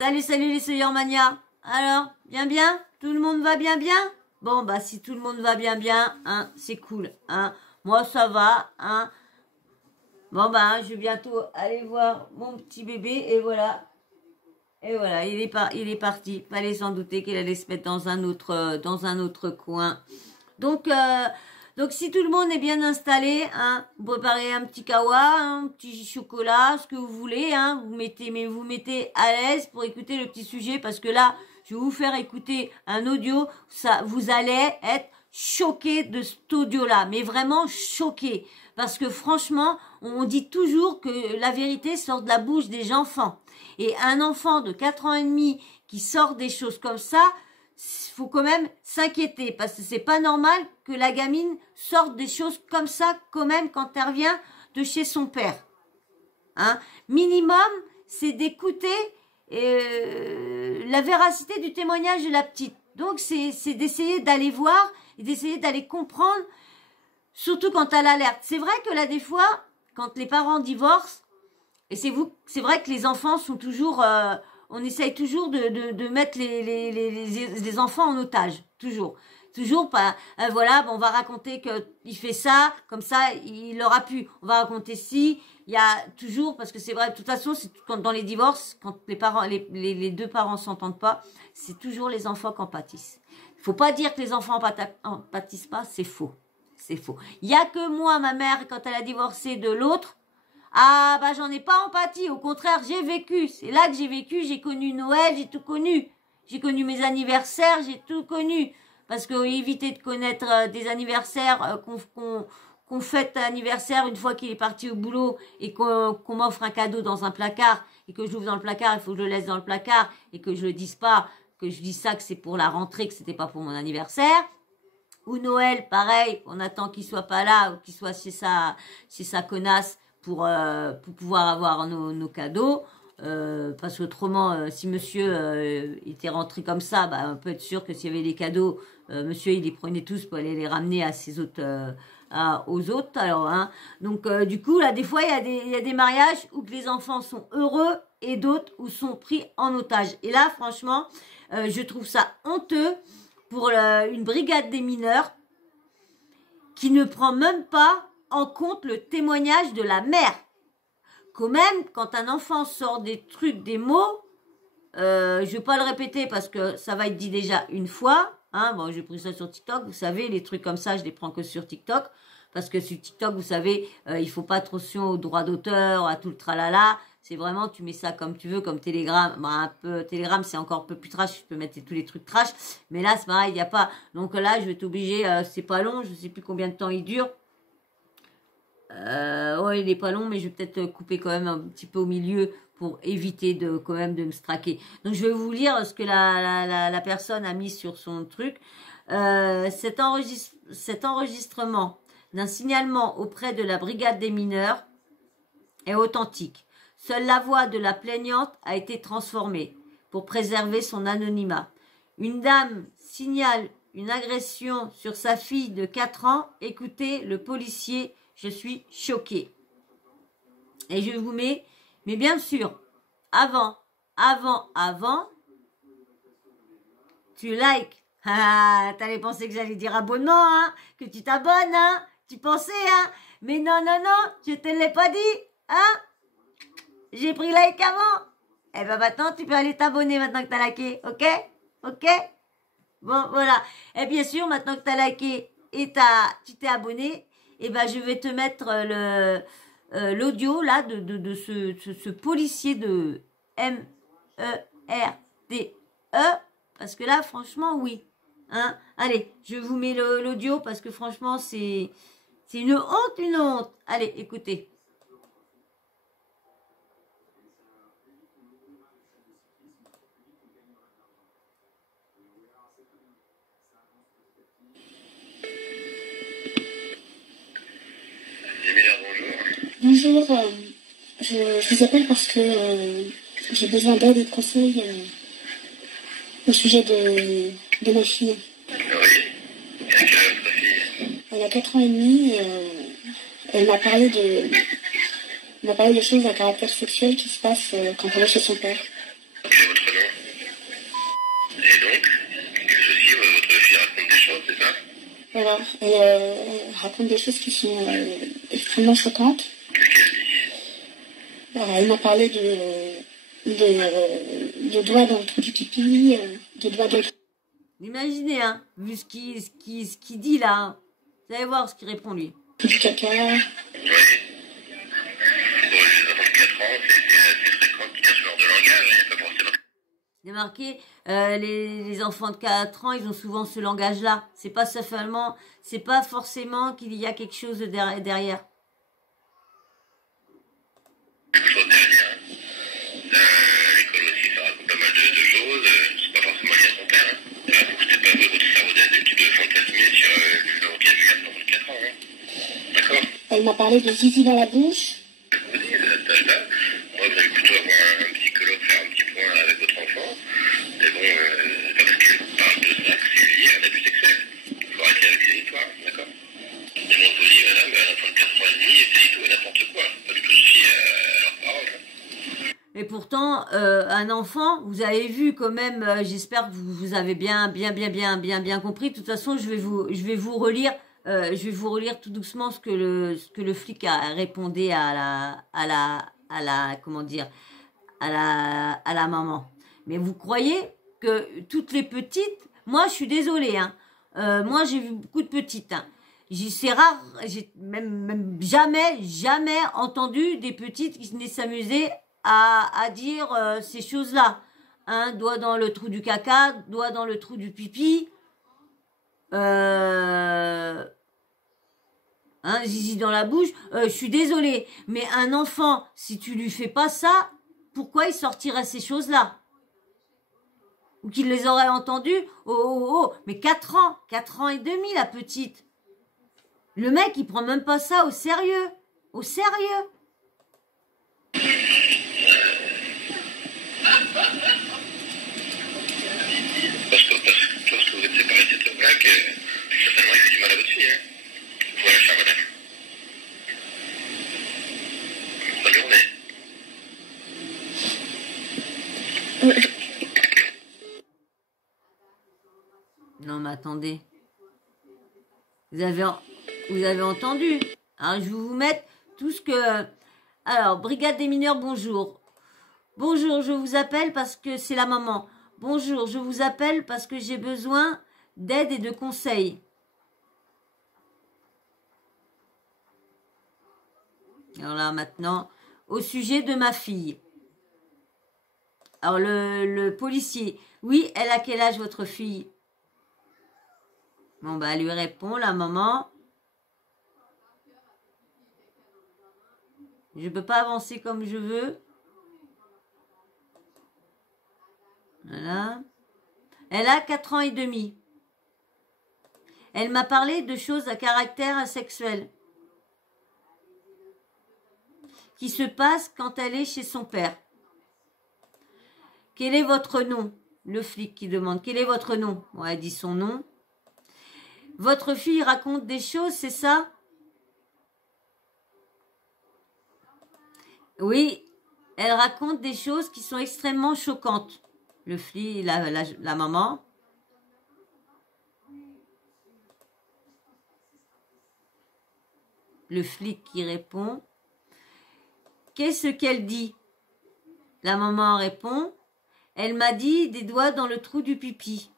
Salut, salut les Seyermania. Alors, bien? Tout le monde va bien? Bon, bah si tout le monde va bien, hein, c'est cool, hein. Moi, ça va, hein. Bon, bah, hein, je vais bientôt aller voir mon petit bébé, et voilà. Et voilà, il est parti. Fallait s'en douter qu'il allait se mettre dans un autre coin. Donc, donc si tout le monde est bien installé, hein, vous préparez un petit kawa, un petit chocolat, ce que vous voulez, hein, vous mettez à l'aise pour écouter le petit sujet, parce que là, je vais vous faire écouter un audio, ça, vous allez être choqués de cet audio-là, mais vraiment choqués, parce que franchement, on dit toujours que la vérité sort de la bouche des enfants, et un enfant de 4 ans et demi qui sort des choses comme ça, faut quand même s'inquiéter, parce que c'est pas normal que la gamine sorte des choses comme ça quand même quand elle revient de chez son père. Hein? Minimum, c'est d'écouter la véracité du témoignage de la petite. Donc c'est d'essayer d'aller voir et d'essayer d'aller comprendre, surtout quand elle alerte. C'est vrai que là des fois, quand les parents divorcent, et c'est vrai que les enfants sont toujours on essaye toujours de mettre les enfants en otage, toujours pas. Voilà, bon, on va raconter que il fait ça, comme ça, il aura pu. On va raconter si, il y a toujours, parce que c'est vrai, de toute façon, c'est quand dans les divorces, quand les parents, les deux parents s'entendent pas, c'est toujours les enfants qui en pâtissent. Faut pas dire que les enfants en pâtissent pas, c'est faux, c'est faux. Il y a que moi, ma mère, quand elle a divorcé de l'autre. Ah, bah, j'en ai pas empathie. Au contraire, j'ai vécu. C'est là que j'ai vécu. J'ai connu Noël, j'ai tout connu. J'ai connu mes anniversaires, j'ai tout connu. Parce que éviter de connaître des anniversaires qu'on fête l'anniversaire une fois qu'il est parti au boulot et qu'on m'offre un cadeau dans un placard et que je l'ouvre dans le placard, il faut que je le laisse dans le placard et que je le dise pas, que je dis ça que c'est pour la rentrée, que c'était pas pour mon anniversaire. Ou Noël, pareil, on attend qu'il soit pas là ou qu'il soit chez sa connasse pour pouvoir avoir nos cadeaux. Parce qu'autrement, si monsieur était rentré comme ça, bah, on peut être sûr que s'il y avait des cadeaux, monsieur il les prenait tous pour aller les ramener à ses autres, aux autres. Alors, hein. Donc du coup là, des fois il y a des mariages où que les enfants sont heureux et d'autres où sont pris en otage. Et là, franchement, je trouve ça honteux pour une brigade des mineurs qui ne prend même pas en compte le témoignage de la mère. Quand même, quand un enfant sort des trucs, des mots, je vais pas le répéter parce que ça va être dit déjà une fois. Hein, bon, j'ai pris ça sur TikTok. Vous savez, les trucs comme ça, je les prends que sur TikTok. Parce que sur TikTok, vous savez, il faut pas attention aux droits d'auteur, à tout le tralala. C'est vraiment, tu mets ça comme tu veux, comme Telegram. Bah, un peu, Telegram, c'est encore un peu plus trash. Je peux mettre tous les trucs trash. Mais là, c'est pareil, il n'y a pas. Donc là, je vais t'obliger, c'est pas long. Je sais plus combien de temps il dure. Ouais, il est pas long, mais je vais peut-être couper quand même un petit peu au milieu pour éviter quand même de me straquer. Donc je vais vous lire ce que la personne a mis sur son truc. Cet enregistrement d'un signalement auprès de la brigade des mineurs est authentique. Seule la voix de la plaignante a été transformée pour préserver son anonymat. Une dame signale une agression sur sa fille de 4 ans. Écoutez le policier. Je suis choquée. Et je vous mets, mais bien sûr, avant, tu likes. Ah, t'allais penser que j'allais dire abonnement, hein, que tu t'abonnes, hein, tu pensais, hein. Mais non, je te l'ai pas dit, hein. J'ai pris like avant. Eh ben maintenant, tu peux aller t'abonner maintenant que t'as liké, ok. Bon, voilà. Et bien sûr, maintenant que t'as liké et tu t'es abonné, eh ben je vais te mettre l'audio là de ce policier de MERDE, parce que là franchement oui, hein. Allez, je vous mets l'audio parce que franchement c'est une honte. Allez, écoutez. Bonjour, je vous appelle parce que j'ai besoin d'aide et de conseils au sujet de ma fille. Oui. Et à quel âge ta fille? Elle a 4 ans et demi et elle m'a parlé de choses à caractère sexuel qui se passent quand elle est chez son père. Quel est votre nom? Voilà, elle raconte des choses qui sont extrêmement choquantes. Alors, elle m'a parlé de doigts dans le trou du pipi, de doigts dans le trou Imaginez, hein, vu ce qu'il dit là. Hein. Vous allez voir ce qu'il répond lui. du caca. Oui. Pour les enfants de 4 ans, c'est assez fréquent qu'ils aient ce genre de langage, il n'y a pas forcément. Il y a marqué, les enfants de 4 ans, ils ont souvent ce langage-là. C'est pas forcément qu'il y a quelque chose derrière. Quelque chose derrière. L'école aussi, ça raconte pas mal de choses. C'est pas forcément lié à son père. Hein. Faut que c'était pas votre cerveau d'adepte de fantasmer sur le vocabulaire d'un enfant de 4 ans. Hein. D'accord. Elle m'a parlé de zizi dans la bouche. Je vous dis, à cet âge-là, moi, vous allez plutôt avoir un psychologue faire un petit point avec votre enfant. Mais bon, c'est pas parce qu'elle parle de ça que c'est lié à un abus sexuel. Il faut arrêter avec ces histoires, d'accord. Et moi, je vous dis, madame, un enfant de 4 ans et demi, c'est du tout et n'importe quoi. Pas du tout se fier à leurs paroles. Hein. Et pourtant, un enfant, vous avez vu quand même, j'espère que vous avez bien compris. De toute façon, je vais vous relire tout doucement ce que le flic a répondu à la comment dire, à la maman. Mais vous croyez que toutes les petites, moi je suis désolée, hein, moi j'ai vu beaucoup de petites, hein. C'est rare, j'ai même jamais entendu des petites qui venaient s'amuser à dire ces choses-là. Hein, doigt dans le trou du caca, doigt dans le trou du pipi, zizi dans la bouche. Je suis désolée, mais un enfant, si tu lui fais pas ça, pourquoi il sortirait ces choses-là? Ou qu'il les aurait entendues? Oh, mais 4 ans et demi, la petite. Le mec, il prend même pas ça au sérieux. Au sérieux. Parce que vous êtes séparés de cette blague, certainement il fait du mal à votre fille. Hein. Voilà, chère madame. Bonne journée. Non, mais attendez. Vous avez entendu. Alors, je vais vous mettre tout ce que... Alors, Brigade des mineurs, bonjour. Bonjour, je vous appelle parce que c'est la maman. Bonjour, je vous appelle parce que j'ai besoin d'aide et de conseils. Alors là, maintenant, au sujet de ma fille. Alors, le policier. Oui, elle a quel âge, votre fille? Bon, bah, elle lui répond, la maman. Je peux pas avancer comme je veux. Voilà. Elle a 4 ans et demi. Elle m'a parlé de choses à caractère sexuel qui se passent quand elle est chez son père. Quel est votre nom? Le flic qui demande. Quel est votre nom? Bon, elle dit son nom. Votre fille raconte des choses, c'est ça? Oui, elle raconte des choses qui sont extrêmement choquantes. Le flic, la maman. Le flic qui répond. Qu'est-ce qu'elle dit? La maman répond. Elle m'a dit des doigts dans le trou du pipi.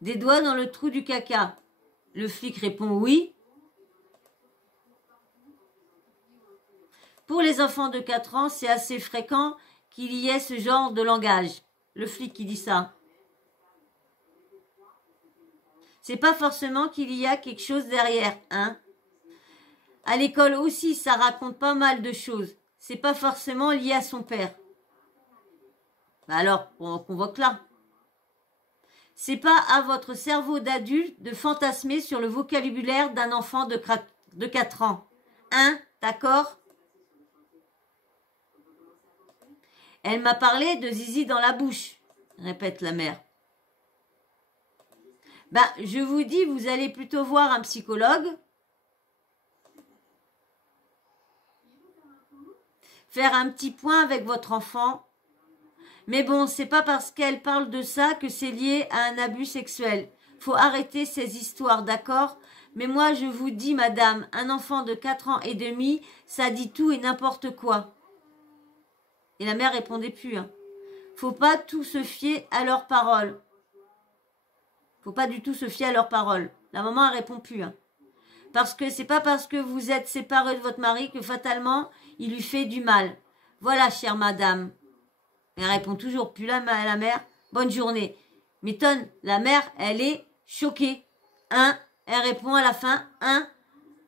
Des doigts dans le trou du caca. Le flic répond oui. Pour les enfants de 4 ans, c'est assez fréquent qu'il y ait ce genre de langage. Le flic qui dit ça. C'est pas forcément qu'il y a quelque chose derrière, hein. À l'école aussi, ça raconte pas mal de choses. C'est pas forcément lié à son père. Bah alors, on convoque là. C'est pas à votre cerveau d'adulte de fantasmer sur le vocabulaire d'un enfant de 4 ans. Hein, d'accord? Elle m'a parlé de zizi dans la bouche, répète la mère. Ben, je vous dis, vous allez plutôt voir un psychologue, faire un petit point avec votre enfant, Mais bon, c'est pas parce qu'elle parle de ça que c'est lié à un abus sexuel. Faut arrêter ces histoires, d'accord? Mais moi, je vous dis, madame, un enfant de 4 ans et demi, ça dit tout et n'importe quoi. Et la mère répondait plus. Hein. Faut pas tout se fier à leurs paroles. Faut pas du tout se fier à leurs paroles. La maman, elle répond plus. Hein. Parce que c'est pas parce que vous êtes séparés de votre mari que fatalement, il lui fait du mal. Voilà, chère madame. Elle répond toujours plus la mère. Bonne journée. M'étonne, la mère, elle est choquée. Hein? Elle répond à la fin. Hein?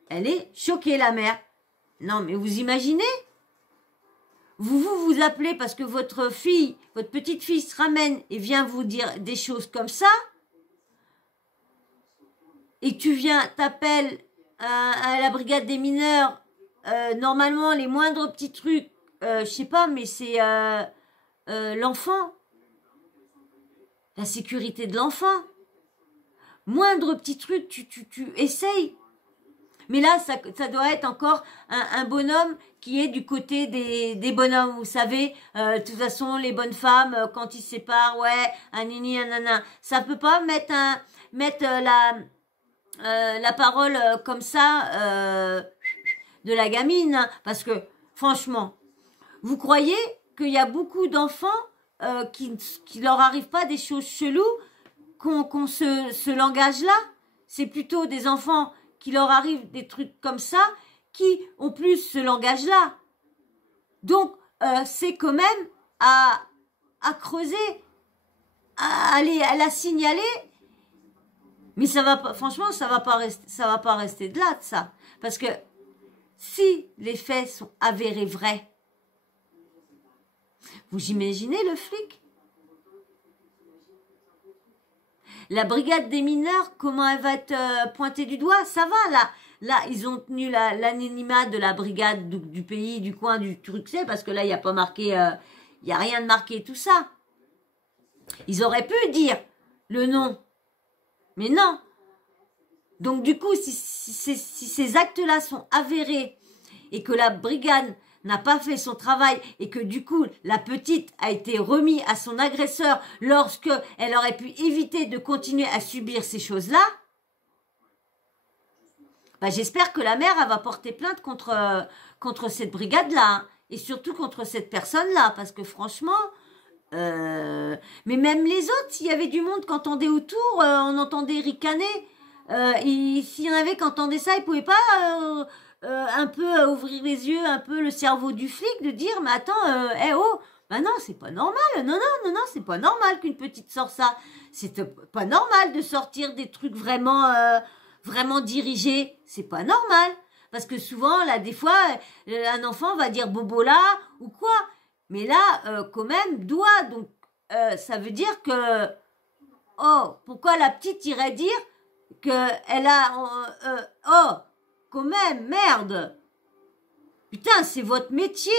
Elle est choquée, la mère. Non, mais vous imaginez? Vous appelez parce que votre fille, votre petite fille se ramène et vient vous dire des choses comme ça. Et tu viens, t'appelles à la brigade des mineurs. Normalement, les moindres petits trucs, je sais pas, mais c'est l'enfant. La sécurité de l'enfant. Moindre petit truc, tu essayes. Mais là, ça doit être encore un bonhomme qui est du côté des bonhommes. Vous savez, de toute façon, les bonnes femmes, quand ils se séparent, ouais, un nini, un nana. Ça peut pas mettre la parole comme ça de la gamine. Hein, parce que, franchement, vous croyez qu'il y a beaucoup d'enfants qui leur arrivent pas des choses cheloues qu'on ce langage-là? C'est plutôt des enfants qui leur arrivent des trucs comme ça, qui ont plus ce langage-là. Donc, c'est quand même à creuser, à la signaler. Mais ça va pas, franchement, ça va pas rester de là, de ça. Parce que si les faits sont avérés vrais, vous imaginez le flic? La brigade des mineurs, comment elle va être pointée du doigt? Ça va, là. Là, ils ont tenu l'anonymat de la brigade du pays, du coin, du truc, c'est parce que là, il n'y a pas marqué, il n'y a rien de marqué, tout ça. Ils auraient pu dire le nom. Mais non. Donc, du coup, si ces actes-là sont avérés et que la brigade n'a pas fait son travail et que du coup la petite a été remise à son agresseur lorsque elle aurait pu éviter de continuer à subir ces choses-là, bah j'espère que la mère elle va porter plainte contre cette brigade-là hein, et surtout contre cette personne-là parce que franchement mais même les autres, s'il y avait du monde qui entendait autour, on entendait ricaner et s'il y en avait qui entendaient ça, ils pouvaient pas un peu ouvrir les yeux, un peu le cerveau du flic, de dire, mais attends, oh, bah non, c'est pas normal, non, c'est pas normal qu'une petite sorte ça, c'est pas normal de sortir des trucs vraiment, vraiment dirigés, c'est pas normal, parce que souvent, là, des fois, un enfant va dire bobo là, ou quoi, mais là, quand même, doigt, donc, ça veut dire que, oh, pourquoi la petite irait dire que elle a, oh, quand même, merde. Putain, c'est votre métier.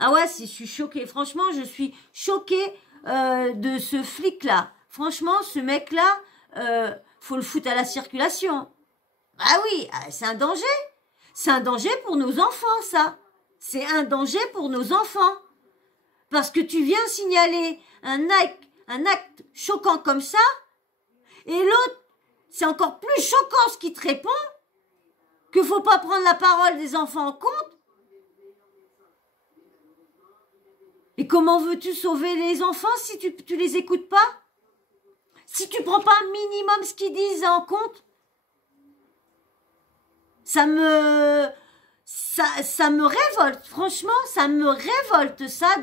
Ah ouais, si, je suis choquée. Franchement, je suis choquée de ce flic-là. Franchement, ce mec-là, faut le foutre à la circulation. Ah oui, c'est un danger. C'est un danger pour nos enfants, ça. C'est un danger pour nos enfants. Parce que tu viens signaler un acte choquant comme ça, et l'autre, c'est encore plus choquant ce qui te répond, que faut pas prendre la parole des enfants en compte. Et comment veux-tu sauver les enfants si tu les écoutes pas? Si tu prends pas un minimum ce qu'ils disent en compte? Ça me révolte, franchement, ça me révolte ça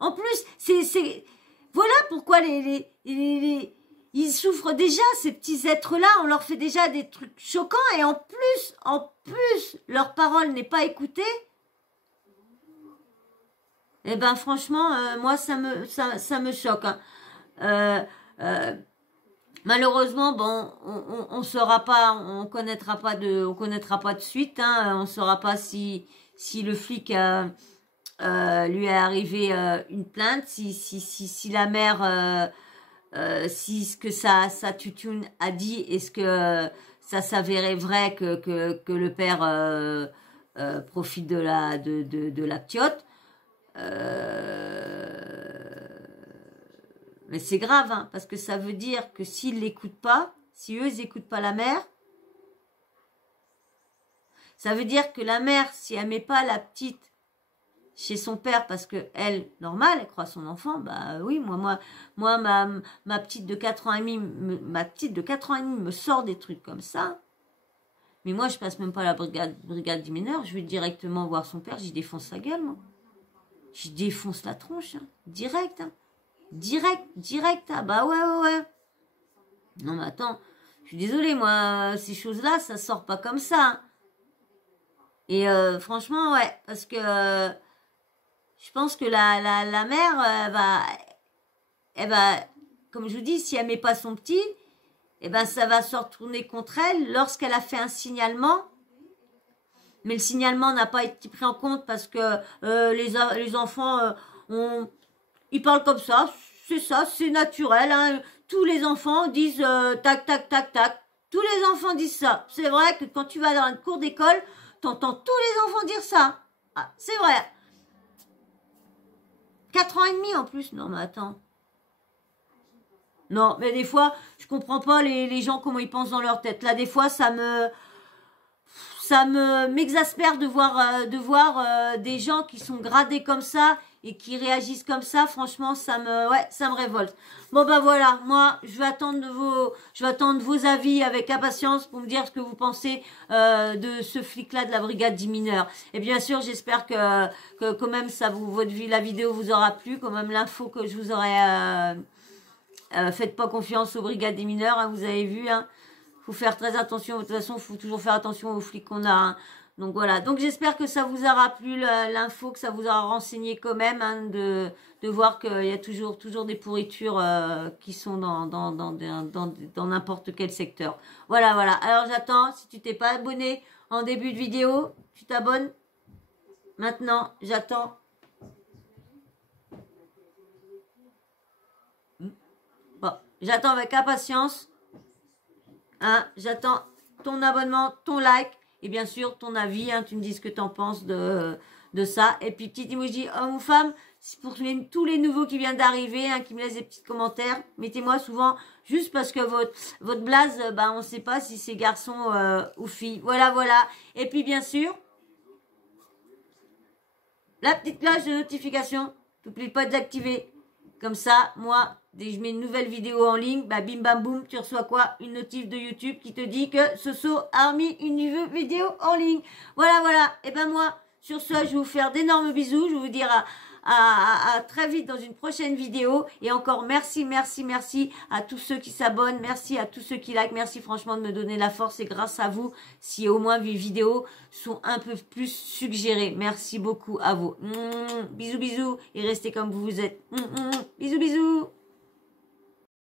en plus, c'est voilà pourquoi ils souffrent déjà, ces petits êtres-là, on leur fait déjà des trucs choquants et en plus, leur parole n'est pas écoutée. Eh ben franchement, moi ça me choque. Hein. Malheureusement, bon, on saura pas, on connaîtra pas de suite. Hein, on saura pas si le flic lui est arrivé une plainte, si la mère, si ce que sa tutune a dit, est-ce que ça s'avérait vrai que le père profite de la ptiote. Mais c'est grave, hein, parce que ça veut dire que s'ils l'écoutent pas, si eux, ils n'écoutent pas la mère, ça veut dire que la mère, si elle met pas la petite chez son père, parce que elle, normal, elle croit son enfant, bah oui, moi, ma petite de 4 ans et demi, me sort des trucs comme ça. Mais moi, je passe même pas à la brigade des mineurs, je vais directement voir son père, j'y défonce sa gueule, moi. J'y défonce la tronche, hein. Direct, hein. Direct, ah bah ouais. Non mais attends, je suis désolée, moi, ces choses-là, ça sort pas comme ça. Hein. Et franchement, ouais, parce que je pense que la mère, elle va, comme je vous dis, si elle met pas son petit, eh ben ça va se retourner contre elle lorsqu'elle a fait un signalement. Mais le signalement n'a pas été pris en compte parce que les enfants, ils parlent comme ça, c'est naturel. Hein. Tous les enfants disent tac, tac, tac, tac. Tous les enfants disent ça. C'est vrai que quand tu vas dans une cour d'école, t'entends tous les enfants dire ça. Ah, c'est vrai. 4 ans et demi en plus. Non, mais attends. Non, mais des fois, je comprends pas les gens comment ils pensent dans leur tête. Là, des fois, ça m'exaspère de voir des gens qui sont gradés comme ça et qui réagissent comme ça. Franchement, ça me révolte. Bon ben voilà, moi je vais attendre vos avis avec impatience pour me dire ce que vous pensez de ce flic-là de la brigade des mineurs. Et bien sûr, j'espère que quand même la vidéo vous aura plu, quand même l'info que je vous aurai. Faites pas confiance aux brigades des mineurs, hein, vous avez vu. Hein. Faut faire très attention. De toute façon, il faut toujours faire attention aux flics qu'on a. Hein. Donc voilà. Donc j'espère que ça vous aura plu l'info, que ça vous aura renseigné quand même, hein, de voir qu'il y a toujours des pourritures qui sont dans n'importe quel secteur. Voilà. Alors j'attends. Si tu t'es pas abonné en début de vidéo, tu t'abonnes. Maintenant, j'attends. Bon, j'attends avec impatience. Hein, j'attends ton abonnement, ton like et bien sûr ton avis. Hein, tu me dis ce que tu en penses de ça. Et puis petit emoji homme ou femme, pour tous les nouveaux qui viennent d'arriver, hein, qui me laissent des petits commentaires. Mettez-moi souvent juste parce que votre blaze, on ne sait pas si c'est garçon ou fille. Voilà. Et puis bien sûr, la petite cloche de notification. N'oublie pas de l'activer. Comme ça, moi, dès que je mets une nouvelle vidéo en ligne, bim bam boum, tu reçois quoi? Une notif de YouTube qui te dit que Soso a remis une nouvelle vidéo en ligne. Voilà. Et ben moi, sur ce, je vais vous faire d'énormes bisous. Je vais vous dire à très vite dans une prochaine vidéo. Et encore merci à tous ceux qui s'abonnent. Merci à tous ceux qui like. Merci franchement de me donner la force. Et grâce à vous, si au moins mes vidéos sont un peu plus suggérées. Merci beaucoup à vous. Bisous. Et restez comme vous êtes. Bisous.